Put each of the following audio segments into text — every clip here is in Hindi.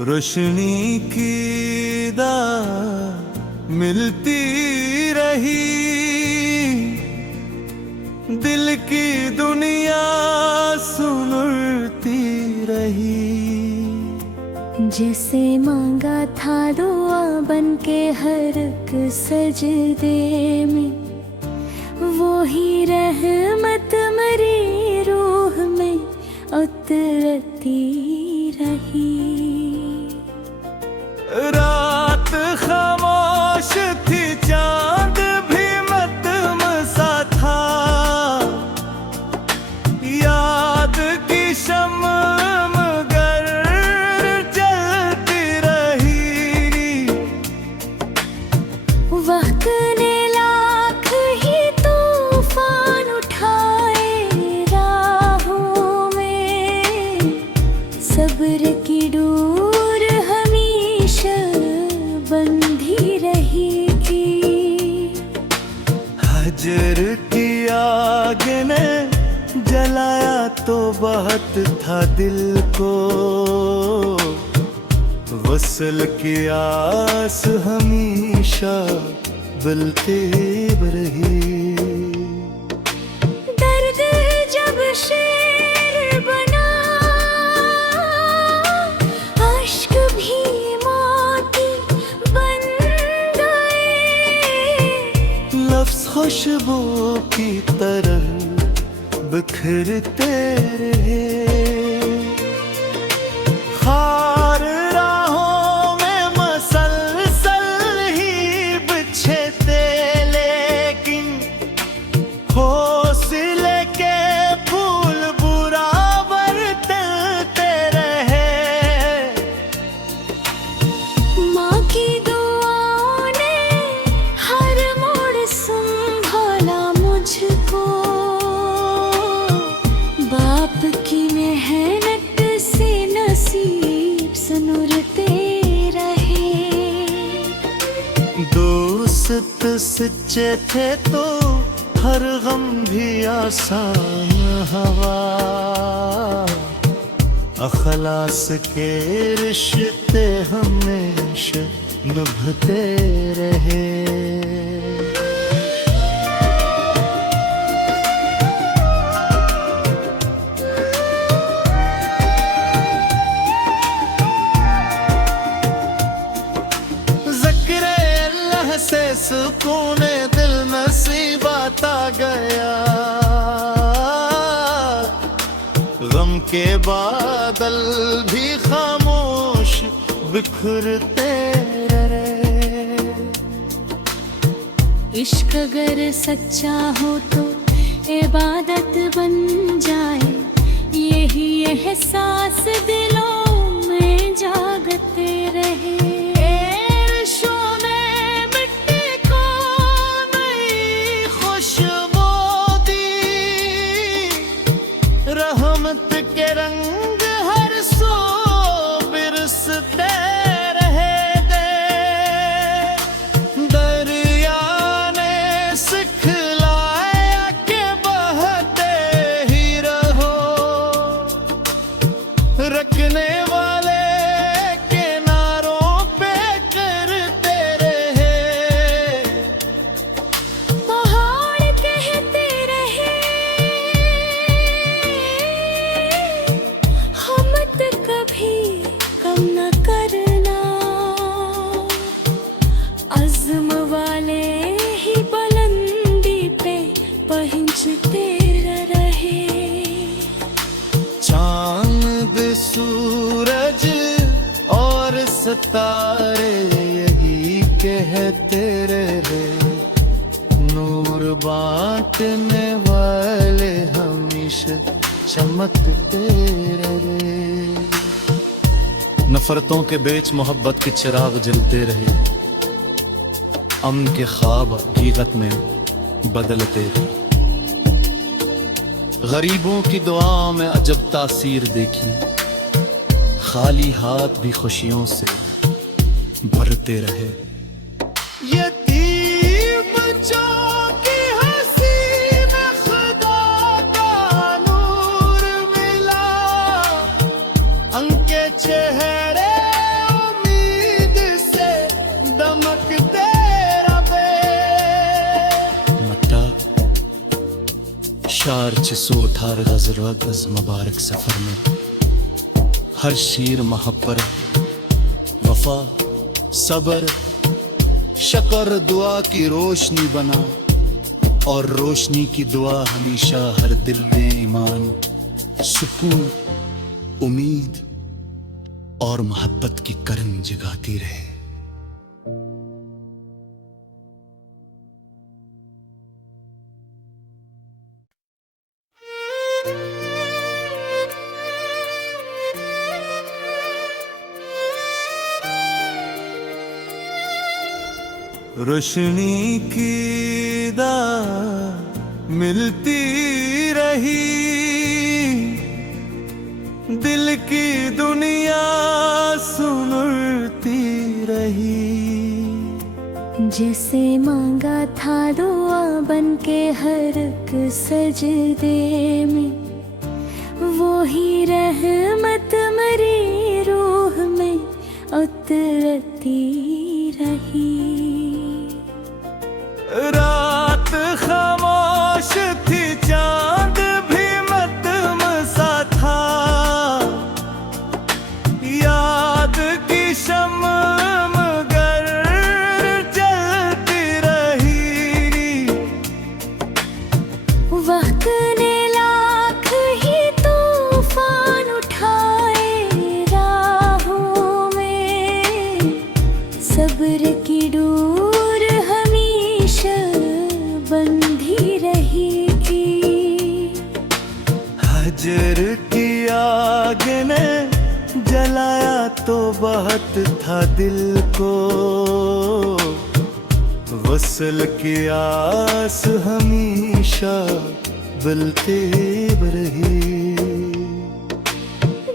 रोशनी की दाद मिलती रही, दिल की दुनिया सुनती रही। जिसे मांगा था दुआ बन के हर एक सजदे में, वो ही रहमत मेरी रूह में उतरती रही। रात खामोश थी, चांद भी मतमसा था, याद की शम्म मगर जलती रही। वक्त ने लाख ही तूफान उठाए राहों में, सब्र की डोर हमेशा बंधी रहेगी। हजर की आग ने जलाया तो बहुत था दिल को, वसल की आस हमेशा बलते रही। दर्द जब शेर बना, अश्क भी मोती बन गए। लफ्ज़ खुशबू की तरह बिखरते रहे। खार राहों में मसलसल ही बिछे थे, लेकिन हौसले के फूल बुराबर तलते रहे। माँ की दुआओं ने हर मोड़ संभाला मुझको, बाप की मेहनत से नसीब सनुरते रहे। दोस्त सच्चे थे तो हर गम भी आसान हवा, अखलास के रिश्ते हमेशा निभते रहे। से सुकून दिल नसीबात आ गया, गम के बादल भी खामोश बिखरते रहे। इश्क अगर सच्चा हो तो इबादत बन जाए, यही एहसास दिलों में जागते रहे। रहमत के रंग हर सो बिरसते रहे दे। दरिया ने सिखलाया के बहते ही रहो, रखने वाले किनारों पे करते रहे। पहाड़ कहते रहे हमत कभी कम न करना, अज़्म वाले ही बुलंदी पे पहुंचते रहे। चांद सूरज और सितारे यही कहते रहे, नूर बांटने वाले हमेशा चमकते रहे। नफरतों के बीच मोहब्बत के चिराग जलते रहे, अमन के ख्वाब हकीकत में बदलते रहे। गरीबों की दुआ में अजब तासीर देखी, खाली हाथ भी खुशियों से भरते रहे। यतीम बच्चों की हंसी में खुदा का नूर मिला, उनके चेहरे शार 618 गज़ मुबारक सफ़र में हर शीर मोहब्बत वफा सबर शकर दुआ की रोशनी बना, और रोशनी की दुआ हमेशा हर दिल में ईमान, सुकून, उम्मीद और मोहब्बत की करन जगाती रहे। रोशनी की दाद मिलती रही, दिल की दुनिया सुनती रही। जिसे मांगा था दुआ बन के हर एक सजदे में, वो ही रहमत मेरी रूह में उतरती रही। रात खामोश थी, चांद भी मतमसा था, याद की शम्म मगर जलती रही। वक्त ने लाख ही तूफान उठाए राहों में, सब्र की डोर हमेशा बंधी रहेगी। हजर की आग ने जलाया तो बहुत था दिल को, वसल की आस हमेशा बुलते रही।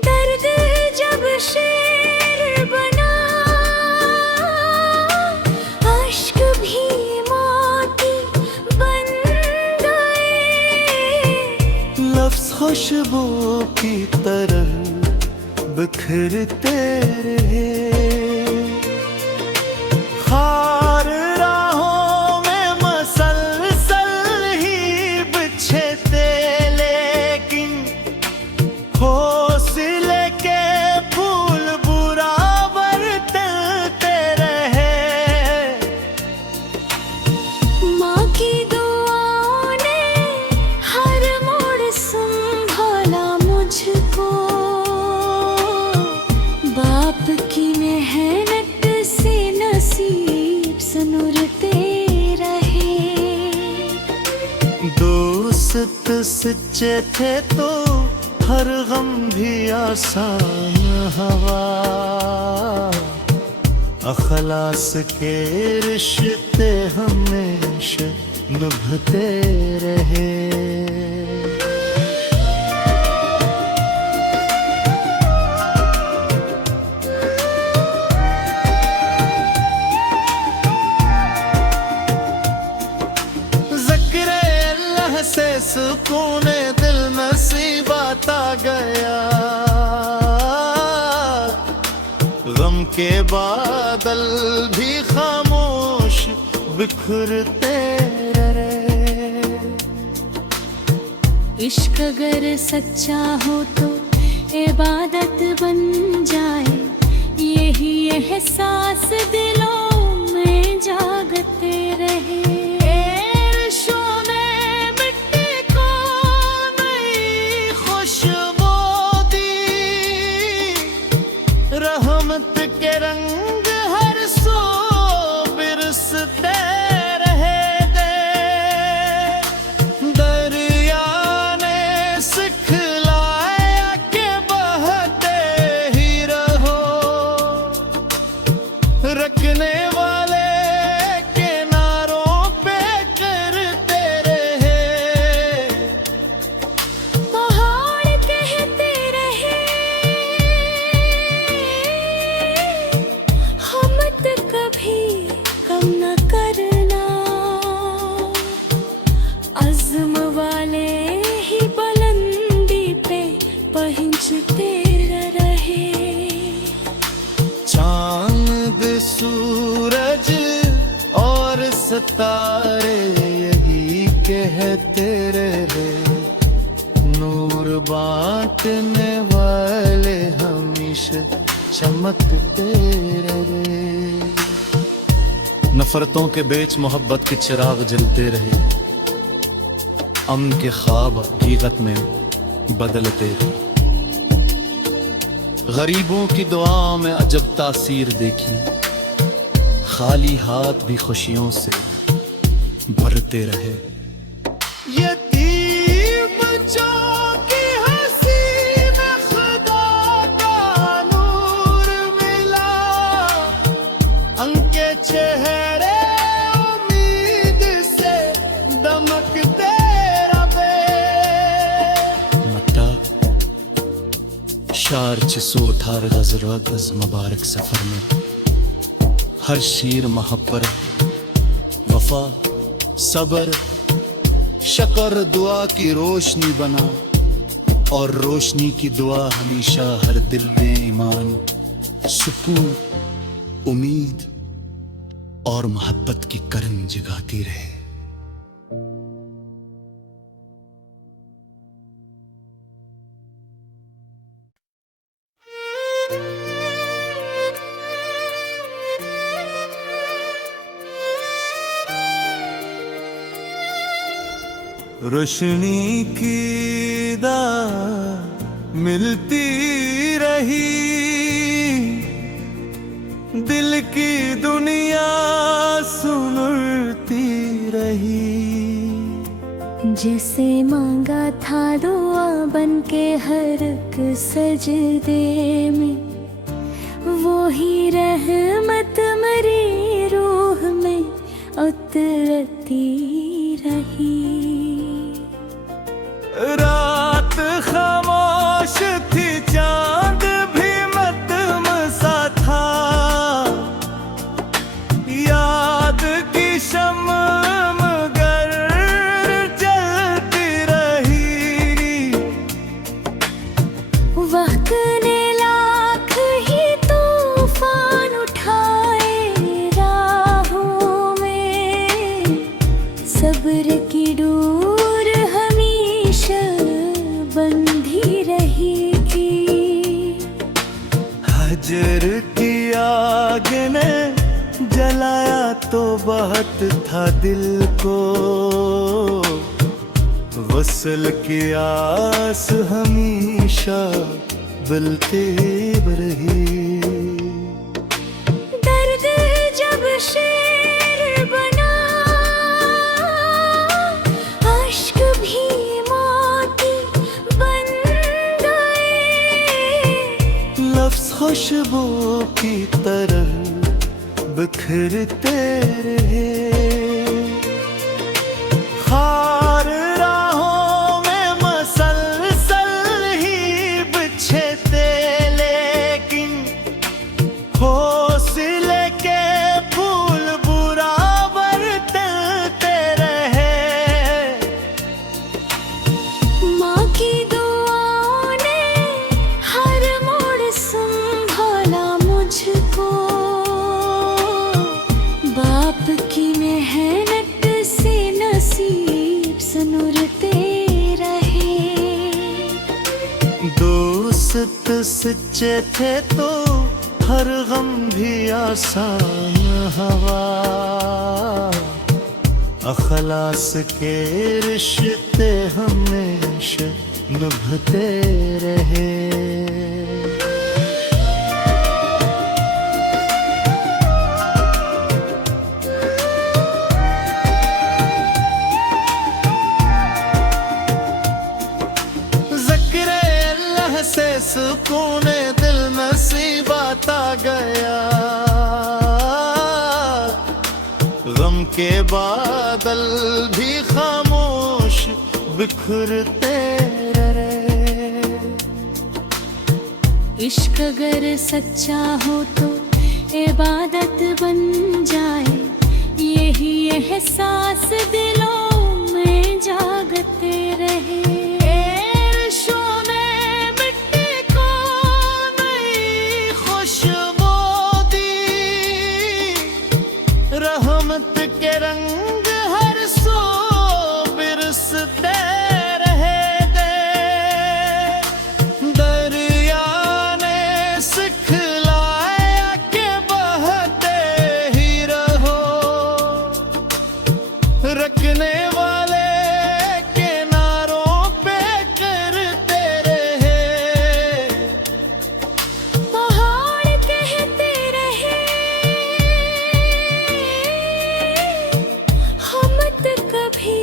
दर्द जब शेर बना, अश्क भी मोती बन गए। लफ्ज़ खुशबू की तरह बिखरते रहे। खार राहों में मसलसल ही बिछे थे, लेकिन हौसले के फूल बुराबर तलते रहे। माँ की दुआओं ने हर मोड़ संभाला मुझको, बाप की मेहनत से नसीब सनुरते रहे। दोस्त सच्चे थे तो हर गम भी आसान हवा, अखलास के रिश्ते हमेशा निभते रहे। ज़िक्र अल्लाह से सुकून दिल नसीबात आ गया, गम के बादल भी खामोश बिखरते रहे। इश्क अगर सच्चा हो तो इबादत बन जाए, यही एहसास दिलों में जागते रहे। रहमत के रंग हर सो बिरसते रहे दे। दरिया ने सिखलाया के बहते ही रहो, रखने वाले किनारों पे करते रहे। पहाड़ कहते रहे मत कभी कम न करना, अज़्म वाले ही बुलंदी पे पहुंचते रहे। चांद सूरज और सितारे यही कहते रहे। बांटने वाले हमेशा चमकते रहे। नफरतों के बीच मोहब्बत के चिराग जलते रहे, अमन के ख्वाब हकीकत में बदलते रहे। गरीबों की दुआ में अजब तासीर देखी, खाली हाथ भी खुशियों से भरते रहे। यतीम बच्चों की हंसी में खुदा का नूर मिला, उनके चेहरे उम्मीद से दमकते रहे। मत्ता शार 618 गज मुबारक सफर में हर शीर मोहब्बत वफा सबर शकर दुआ की रोशनी बना, और रोशनी की दुआ हमेशा हर दिल में ईमान, सुकून, उम्मीद और मोहब्बत की करन जगाती रहे। रोशनी की दाद मिलती रही, दिल की दुनिया सुनती रही। जिसे मांगा था दुआ बन के हर एक सजदे में, वो ही रहमत मेरी रूह में उतरती रही। रात खामोश थी, चांद भी मतमसा था, याद की शम्म मगर जलती रही। वक्त ने लाख ही तूफान उठाए राहों में, सब्र की डोर हमेशा बंधी रहेगी। हजर की आग ने जलाया तो बहुत था दिल को, वसल की आस हमेशा बुलते रही। दर्द जब शेर बना, अश्क भी मोती बन गए। लफ्ज़ खुशबू की तरह बिखरते रहे। खार राहों में मसलसल ही बिछे थे, लेकिन हौसले के फूल बुराबर तलते रहे। माँ की दुआओं ने हर मोड़ संभाला मुझको, बाप की मेहनत से नसीब सनुरते रहे। दोस्त सच्चे थे तो हर गम भी आसान हवा, अखलास के रिश्ते हमेशा निभते रहे। ज़िक्र अल्लाह से सुकून दिल नसीबात आ गया, गम के बादल भी खामोश बिखरते रहे। इश्क अगर सच्चा हो तो इबादत बन जाए, यही एहसास दिलों में जागते रहे। रहमत के रंग हर सो बिरसते रहे। झुकने वाले किनारों पे करते रहे, पहाड़ कहते रहे हिम्मत कभी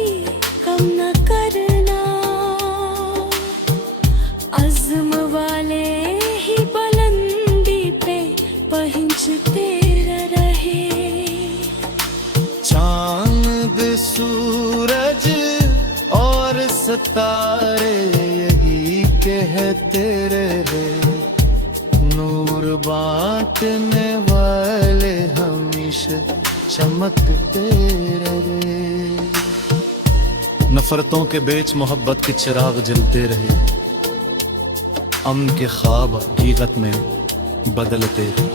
कम न करना, अज़्म वाले ही बुलंदी पे पहुंचते रहे। चांद सूरज और सितारे यही कहते रहे, नूर बांटने वाले हमेशा चमकते रहे। नफरतों के बीच मोहब्बत के चिराग जलते रहे, अमन के ख्वाब हकीकत में बदलते रहे।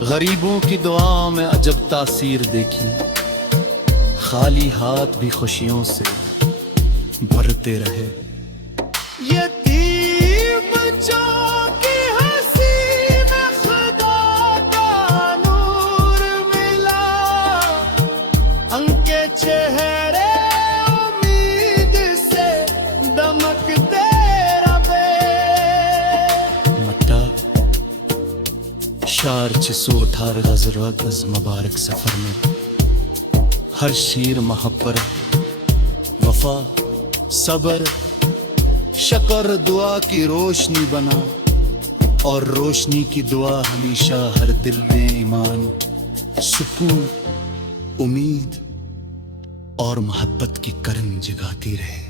गरीबों की दुआ में अजब तासीर देखी, खाली हाथ भी खुशियों से भरते रहे। यतीम की हंसी में खुदा का नूर मिला, उनके चेहरे उम्मीद से दमकते रहे। मट्टा शार 618 गज़ मुबारक सफर में हर शीर मोहब्बत वफा सबर शक्र दुआ की रोशनी बना, और रोशनी की दुआ हमेशा हर दिल में ईमान सुकून उम्मीद और मोहब्बत की करन जगाती रहे।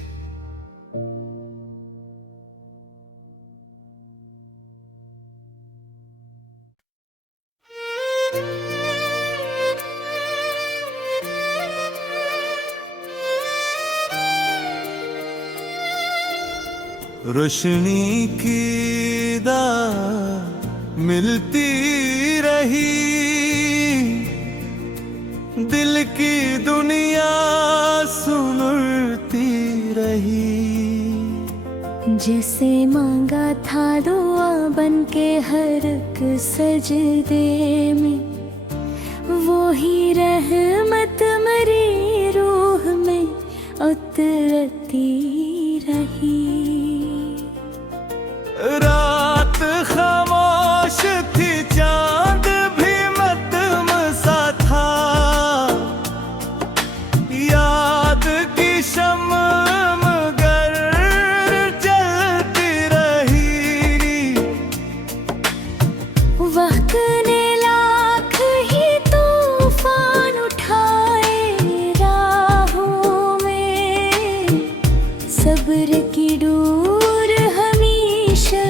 रोशनी की दाद मिलती रही, दिल की दुनिया सुनती रही। जिसे मांगा था दुआ बन के हर एक सजदे में, वो ही रहमत मेरी रूह में उतरती रही। रात खामोश थी, चांद भी मतमसा था, याद की शम्म मगर जलती रही। वक्त ने लाख ही तूफान उठाए राहों में, सब्र की डोर हमेशा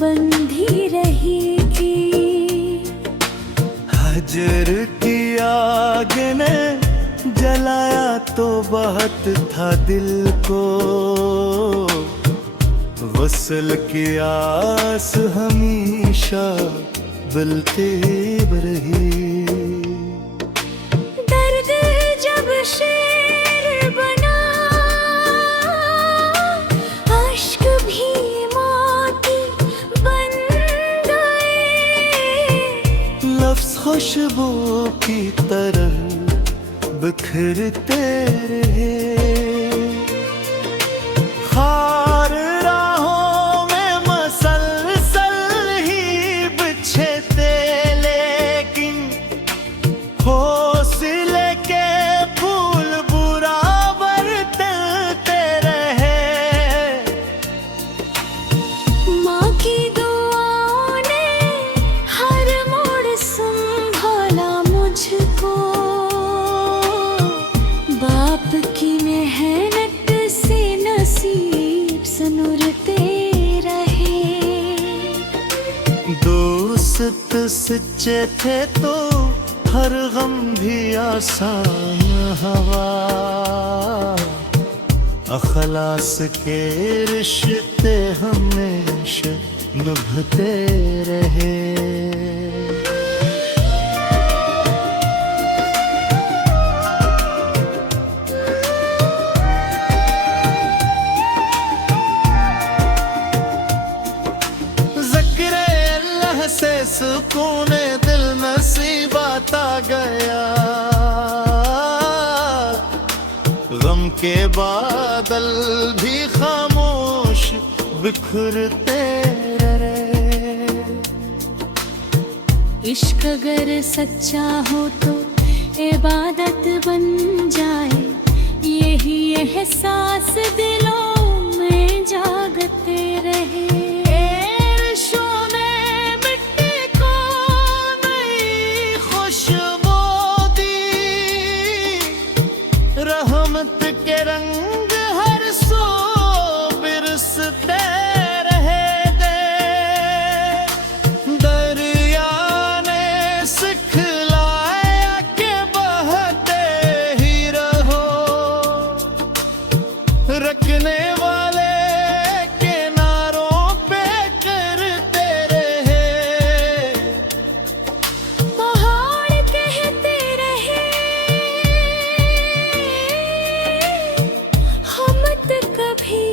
बंधी रहेगी। हजर की आग ने जलाया तो बहुत था दिल को, वसल की आस हमेशा बुलते रही। दर्द जब शेर बना, अश्क भी मोती बन गए। लफ्ज़ खुशबू की तरह बिखरते रहे, खार राहों में मसलसल ही बिछे थे, लेकिन हौसले के फूल बुराबर तलते रहे। माँ की दुआओं ने हर मोड़ संभाला मुझको, बाप की मेहनत से नसीब सनुरते रहे। दोस्त सच्चे थे तो हर गम भी आसान हवा, अखलास के रिश्ते हमेशा निभते रहे। ज़िक्र अल्लाह से सुकून दिल नसीबात आ गया, के बादल भी खामोश बिखरते रहे। इश्क अगर सच्चा हो तो इबादत बन जाए, यही एहसास दिलों में जागते रहे। बारिशों ने मिट्टी को नई खुशबू दी, रहमत के रंग हर सो बिरसते रहे दे। दरिया ने सिखलाया के बहते ही रहो, रखने वाले किनारों पे करते रहे। पहाड़ कहते रहे हिम्मत कभी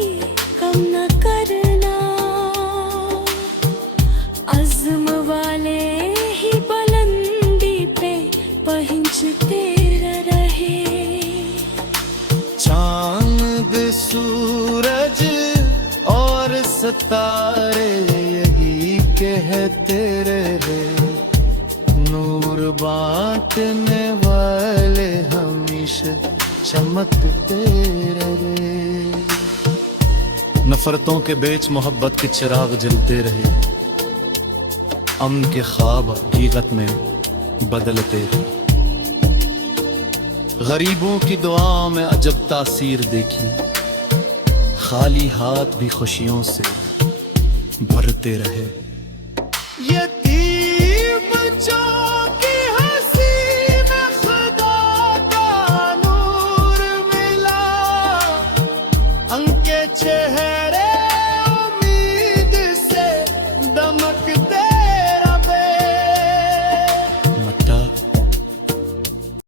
कम न करना, अज़्म वाले ही बुलंदी पे पहुंचते रहे। चांद सूरज और सितारे यही कहते रहे, नूर बांटने वाले हमेशा चमकते रहे। नफरतों के बीच मोहब्बत के चिराग जलते रहे, अमन के ख्वाब हकीकत में बदलते रहे। गरीबों की दुआ में अजब तासीर देखी, खाली हाथ भी खुशियों से भरते रहे। यतीम बच्चों की हंसी में खुदा का नूर मिला, उनके चेहरे